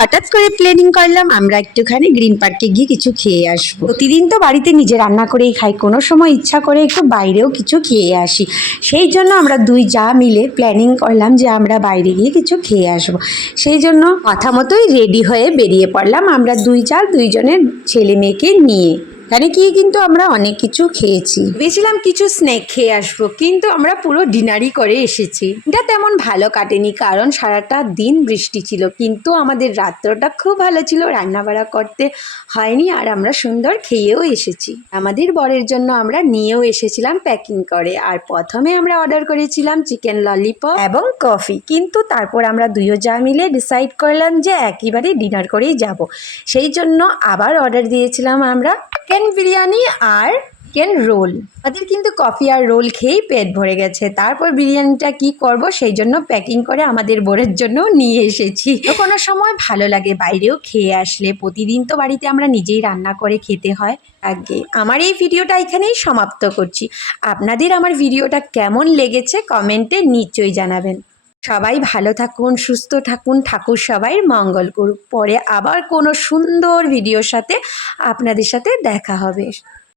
হঠাৎ করে প্ল্যানিং করলাম আমরা একটুখানি গ্রিন পার্কে গিয়ে কিছু খেয়ে আসবো। প্রতিদিন তো বাড়িতে নিজে রান্না করেই খাই, কোনো সময় ইচ্ছা করে একটু বাইরেও কিছু খেয়ে আসি। সেই জন্য আমরা দুই যা মিলে প্ল্যানিং করলাম যে আমরা বাইরে গিয়ে কিছু খেয়ে আসবো। সেই জন্য কথা মতোই রেডি হয়ে বেরিয়ে পড়লাম আমরা দুইজনের ছেলে মেয়েকে নিয়ে। এখানে গিয়ে কিন্তু আমরা অনেক কিছু খেয়েছি, ভেবেছিলাম কিছু স্ন্যাক খেয়ে আসবো, কিন্তু আমরা পুরো ডিনারই করে এসেছি। এটা তেমন ভালো কাটেনি কারণ সারাটা দিন বৃষ্টি ছিল, কিন্তু আমাদের রাত্রটা খুব ভালো ছিল, রান্নাবাড়া করতে হয়নি আর আমরা সুন্দর খেয়েও এসেছি। আমাদের বরের জন্য আমরা নিয়েও এসেছিলাম প্যাকিং করে। আর প্রথমে আমরা অর্ডার করেছিলাম চিকেন ললিপপ এবং কফি, কিন্তু তারপর আমরা দুইও যা মিলে ডিসাইড করলাম যে একেবারে ডিনার করেই যাব। সেই জন্য আবার অর্ডার দিয়েছিলাম আমরা চিকেন বিরিয়ানি আর চিকেন রোল। আমাদের কিন্তু কফি আর রোল খেয়েই পেট ভরে গেছে। তারপর বিরিয়ানিটা কি করব, সেই জন্য প্যাকিং করে আমাদের বোরের জন্য নিয়ে এসেছি। তো কোনো সময় ভালো লাগে বাইরেও খেয়ে আসলে, প্রতিদিন তো বাড়িতে আমরা নিজেই রান্না করে খেতে হয়। আগে আমার এই ভিডিওটা এখানেই সমাপ্ত করছি। আপনাদের আমার ভিডিওটা কেমন লেগেছে কমেন্টে নিশ্চয়ই জানাবেন। সবাই ভালো থাকুন, সুস্থ থাকুন, ঠাকুর সবাই মঙ্গল করুক। পরে আবার কোনো সুন্দর ভিডিওর সাথে আপনাদের সাথে দেখা হবে।